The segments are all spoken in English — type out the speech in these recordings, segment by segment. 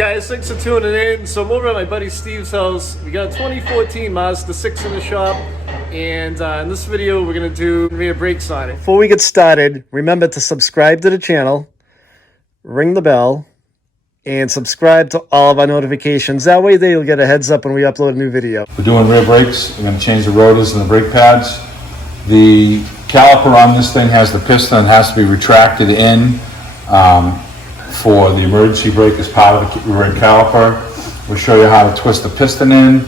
Guys, thanks for tuning in. So I'm over at my buddy Steve's house. We got a 2014 Mazda 6 in the shop, and in this video we're going to do rear brakes on it. Before we get started, remember to subscribe to the channel, ring the bell, and subscribe to all of our notifications. That way you'll get a heads up when we upload a new video. We're doing rear brakes. We're going to change the rotors and the brake pads. The caliper on this thing has the piston, has to be retracted in for the emergency brake as part of the rear caliper. We'll show you how to twist the piston in,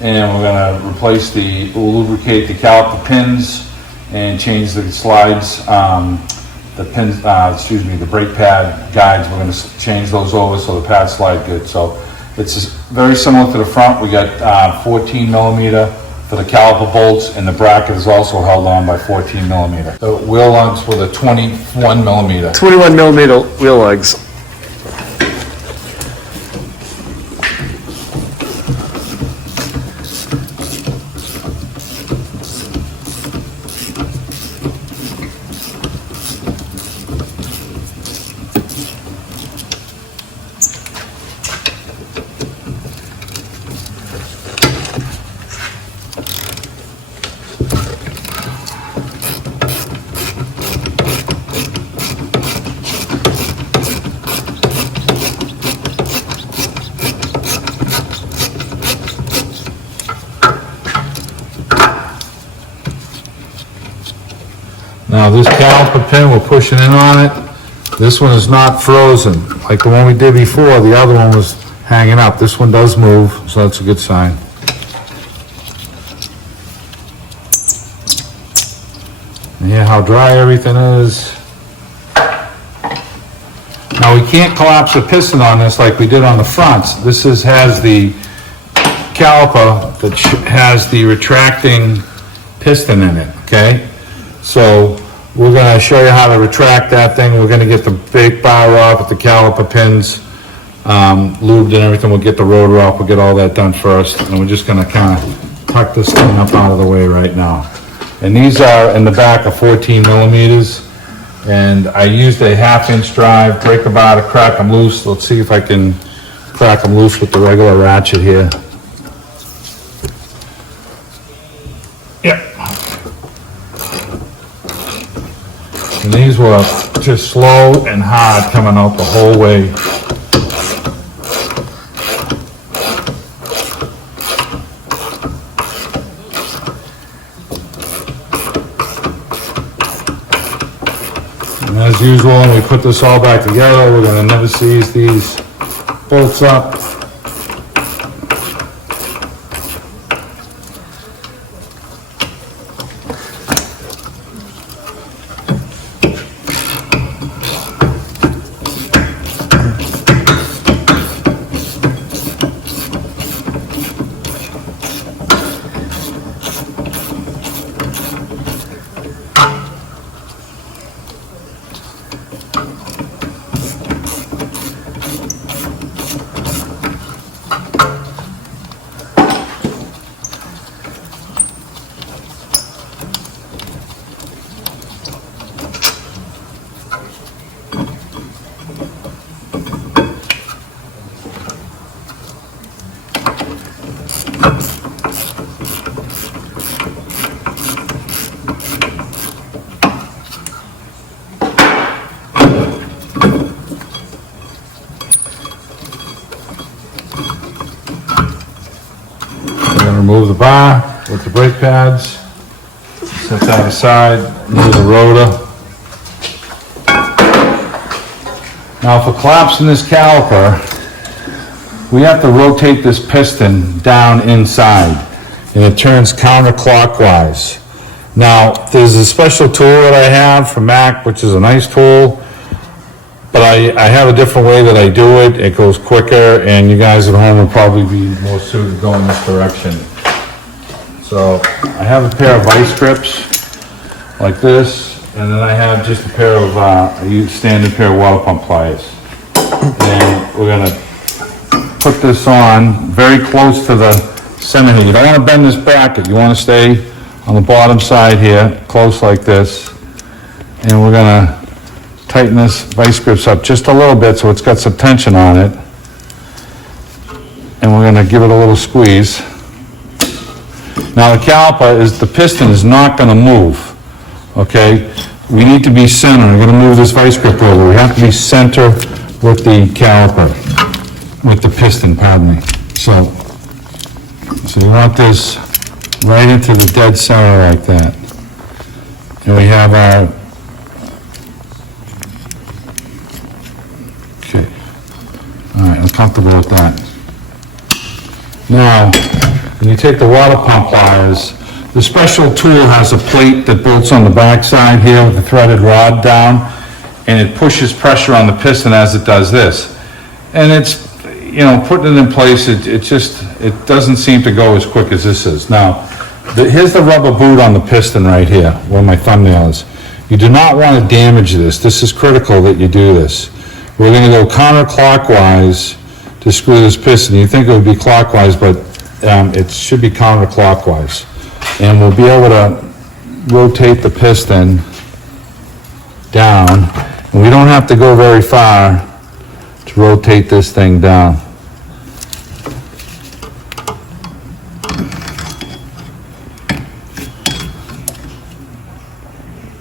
and we're going to replace we'll lubricate the caliper pins and change the slides, the pins, the brake pad guides. We're going to change those over so the pads slide good. So it's very similar to the front. We got 14 millimeter for the caliper bolts, and the bracket is also held on by 14 millimeter. The wheel lugs with a 21 millimeter. 21 millimeter wheel lugs. Now this caliper pin, we're pushing in on it. This one is not frozen. Like the one we did before, the other one was hanging up. This one does move, so that's a good sign. And hear how dry everything is. Now we can't collapse the piston on this like we did on the fronts. This has the caliper that has the retracting piston in it, okay? So we're going to show you how to retract that thing. We're going to get the brake bar off with the caliper pins lubed and everything. We'll get the rotor off. We'll get all that done first. And we're just going to kind of tuck this thing up out of the way right now. And these are in the back of 14 millimeters. And I used a 1/2-inch drive, breaker bar to crack them loose. Let's see if I can crack them loose with the regular ratchet here. Yep. And these were just slow and hard coming out the whole way. And as usual, when we put this all back together, we're going to never seize these bolts up. Remove the bar with the brake pads, set that aside, move the rotor. Now for collapsing this caliper, we have to rotate this piston down inside, and it turns counterclockwise. Now there's a special tool that I have from Mac, which is a nice tool, but I have a different way that I do it. It goes quicker, and you guys at home will probably be more suited to go in this direction. So I have a pair of vice grips like this, and then I have just a pair of, I use standard pair of water pump pliers. And we're going to put this on very close to the center here. You don't want to bend this bracket. You want to stay on the bottom side here, close like this. And we're going to tighten this vice grips up just a little bit so it's got some tension on it. gonna give it a little squeeze. Now the caliper the piston is not gonna move, okay? We need to be center. I'm gonna move this vice grip over. We have to be center with the caliper, with the piston, pardon me. So you want this right into the dead center like that. And we have our, okay. All right, I'm comfortable with that. Now, when you take the water pump pliers, the special tool has a plate that bolts on the back side here with the threaded rod down, and it pushes pressure on the piston as it does this. And it's, you know, putting it in place, it doesn't seem to go as quick as this is. Now, here's the rubber boot on the piston right here, where my thumbnail is. You do not want to damage this. This is critical that you do this. We're going to go counterclockwise to screw this piston. You think it would be clockwise, but it should be counterclockwise. And we'll be able to rotate the piston down. And we don't have to go very far to rotate this thing down.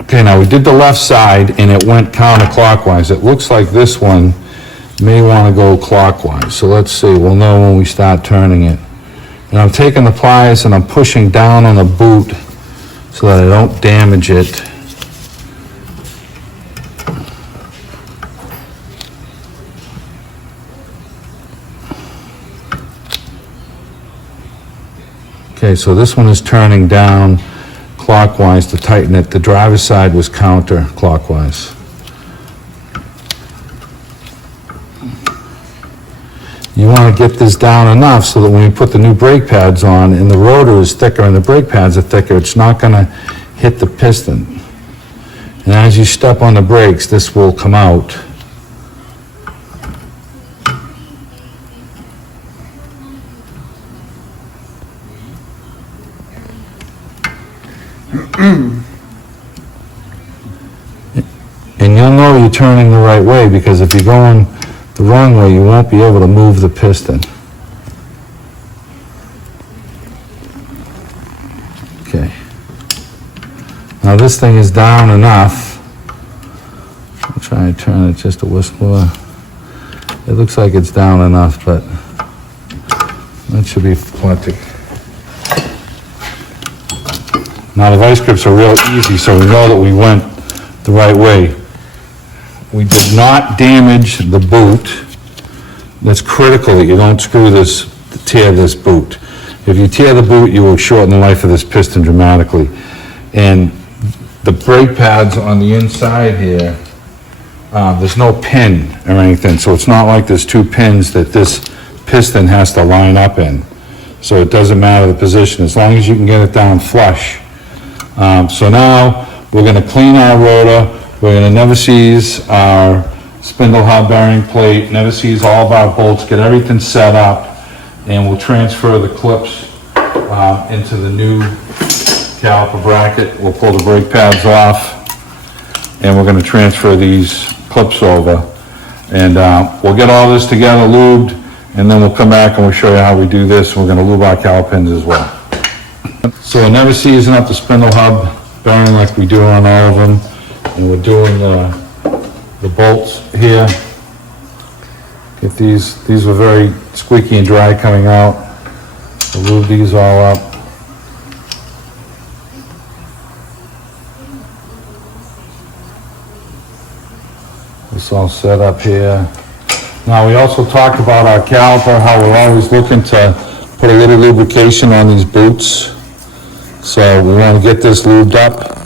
Okay, now we did the left side and it went counterclockwise. It looks like this one may want to go clockwise. So let's see, we'll know when we start turning it. And I'm taking the pliers and I'm pushing down on the boot so that I don't damage it. Okay, so this one is turning down clockwise to tighten it. The driver's side was counterclockwise. You want to get this down enough so that when you put the new brake pads on and the rotor is thicker and the brake pads are thicker, it's not going to hit the piston. And as you step on the brakes, this will come out. And you'll know you're turning the right way, because if you're going the wrong way, you won't be able to move the piston. Okay. Now this thing is down enough. I'll try and turn it just a whisk more. It looks like it's down enough, but that should be plenty. Now the vice grips are real easy, so we know that we went the right way. We did not damage the boot. That's critical that you don't tear this boot. If you tear the boot, you will shorten the life of this piston dramatically. And the brake pads on the inside here, there's no pin or anything, so it's not like there's two pins that this piston has to line up in. So it doesn't matter the position, as long as you can get it down flush. So now we're going to clean our rotor. We're going to never seize our spindle hub bearing plate, never seize all of our bolts, get everything set up, and we'll transfer the clips into the new caliper bracket. We'll pull the brake pads off, and we're going to transfer these clips over. And we'll get all this together, lubed, and then we'll come back and we'll show you how we do this. We're going to lube our caliper pins as well. So we're never seizing up the spindle hub bearing like we do on all of them. And we're doing the bolts here. Get these were very squeaky and dry coming out. We'll lube these all up. This all set up here. Now we also talked about our caliper, how we're always looking to put a little lubrication on these boots. So we want to get this lubed up,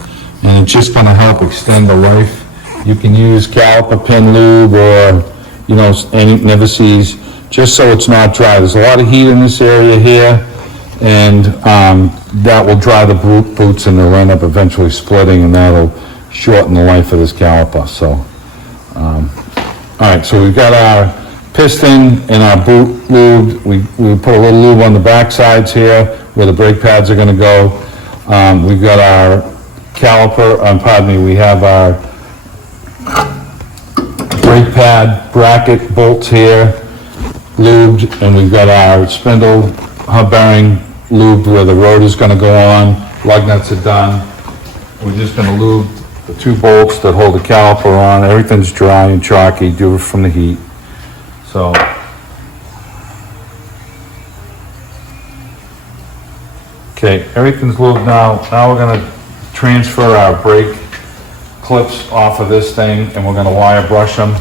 and it's just going to help extend the life. You can use caliper pin lube or, you know, any never seize, just so it's not dry. There's a lot of heat in this area here, and that will dry the boots, and they'll end up eventually splitting, and that'll shorten the life of this caliper. So, all right, so we've got our piston and our boot lubed. We put a little lube on the back sides here where the brake pads are going to go. We've got our caliper, pardon me, we have our brake pad bracket bolts here. lubed, and we've got our spindle hub bearing lubed where the rotor's gonna go on, lug nuts are done. We're just gonna lube the 2 bolts that hold the caliper on. Everything's dry and chalky due from the heat. So, okay, everything's lubed now. Now we're gonna transfer our brake clips off of this thing, and we're gonna wire brush them.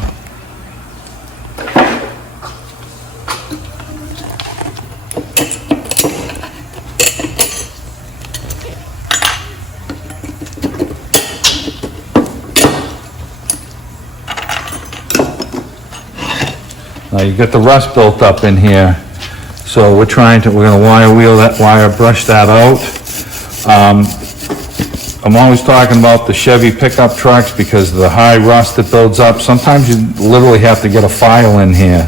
Now you get the rust built up in here, so we're gonna wire brush that out. I'm always talking about the Chevy pickup trucks because of the high rust that builds up. Sometimes you literally have to get a file in here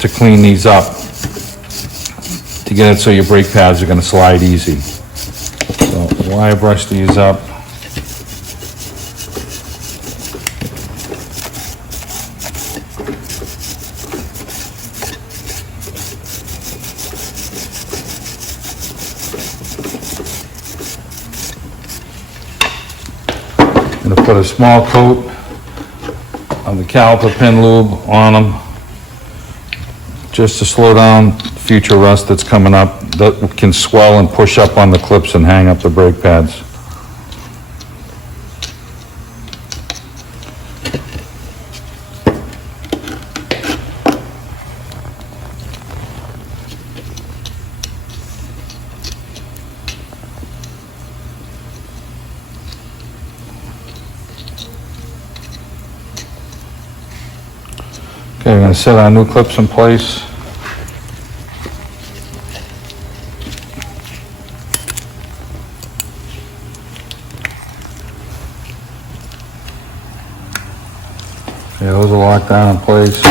to clean these up, to get it so your brake pads are gonna slide easy. So wire brush these up. I'm gonna put a small coat of the caliper pin lube on them, just to slow down future rust that's coming up that can swell and push up on the clips and hang up the brake pads. Okay, we're going to set our new clips in place. Okay, those are locked down in place.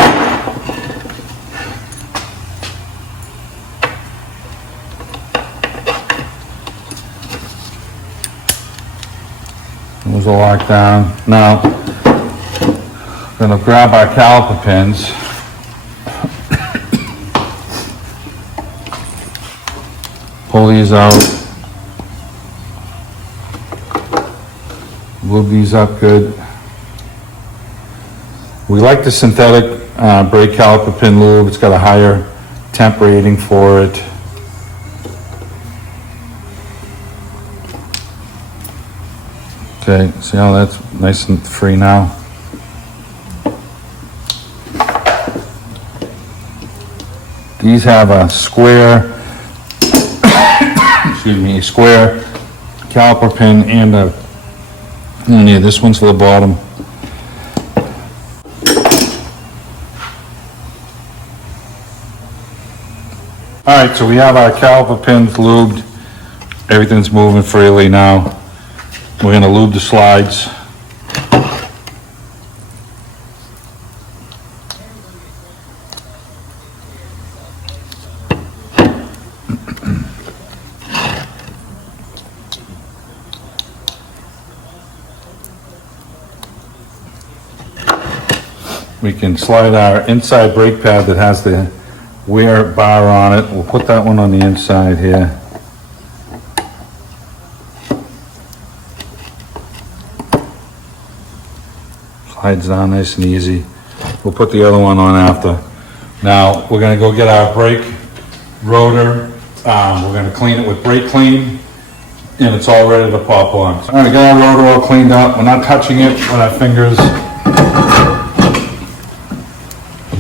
Those are locked down. Now, going to grab our caliper pins. Pull these out. Lube these up good. We like the synthetic brake caliper pin lube. It's got a higher temp rating for it. Okay, see how that's nice and free now? These have a square, excuse me, a square caliper pin and this one's to the bottom. All right, so we have our caliper pins lubed. Everything's moving freely now. We're gonna lube the slides. We can slide our inside brake pad that has the wear bar on it. We'll put that one on the inside here. Slides down nice and easy. We'll put the other one on after. Now, we're gonna go get our brake rotor. We're gonna clean it with brake clean, and it's all ready to pop on. All right, we got our rotor all cleaned up. We're not touching it with our fingers.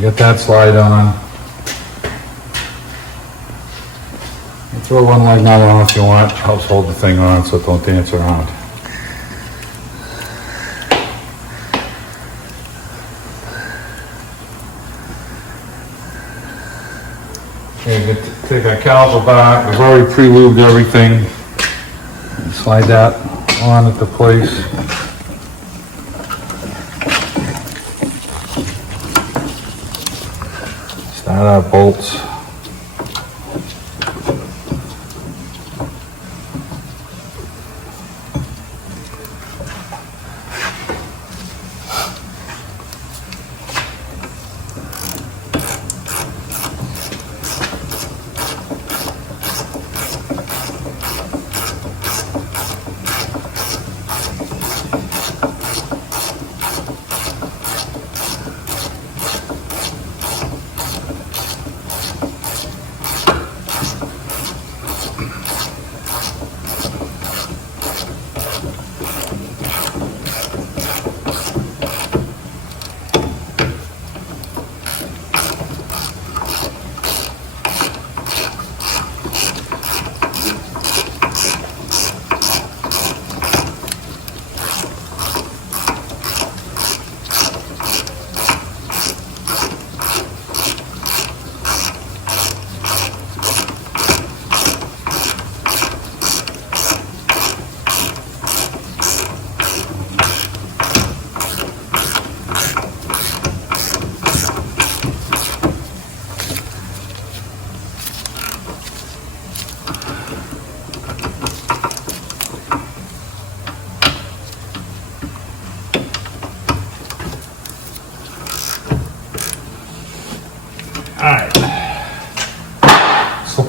Get that slide on. Throw one leg nut on if you want. Helps hold the thing on so it don't dance around. Okay, take our caliper back. We've already pre-lubed everything. Slide that on into place. Start our bolts.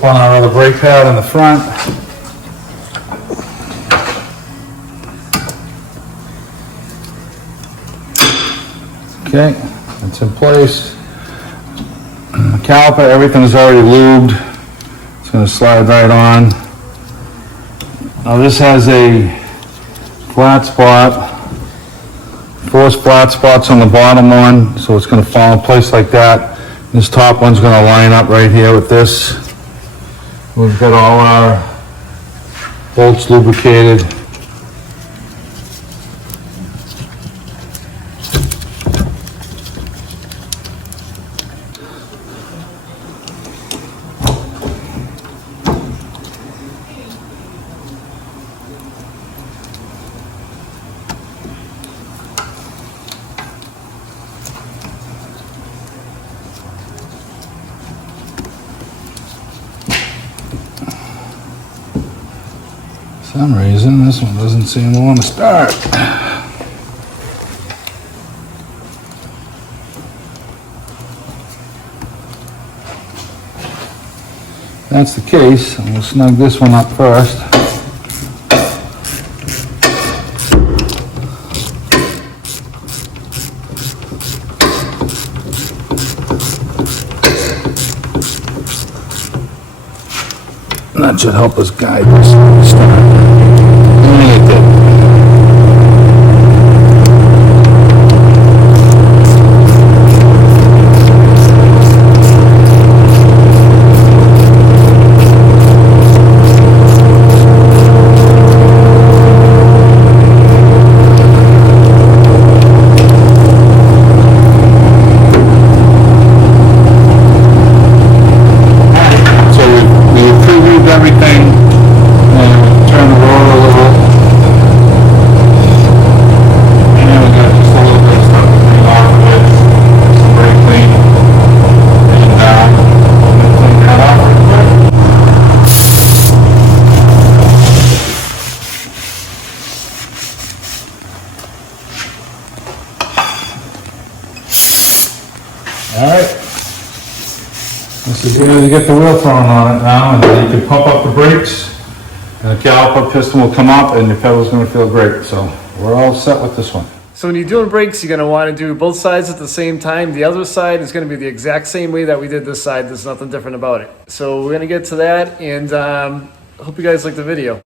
Flip on our other brake pad in the front. Okay, it's in place. Caliper, everything's already lubed. It's going to slide right on. Now this has a flat spot, 4 flat spots on the bottom one, so it's going to fall in place like that. This top one's going to line up right here with this. We've got all our bolts lubricated. For some reason, this one doesn't seem to want to start. If that's the case, we'll snug this one up first. That should help us guide this start. And it did. Alright, this is good to get the wheel thrown on it now, and then you can pump up the brakes, and the caliper piston will come up, and your pedal's going to feel great. So we're all set with this one. So when you're doing brakes, you're going to want to do both sides at the same time. The other side is going to be the exact same way that we did this side. There's nothing different about it. So we're going to get to that, and hope you guys like the video.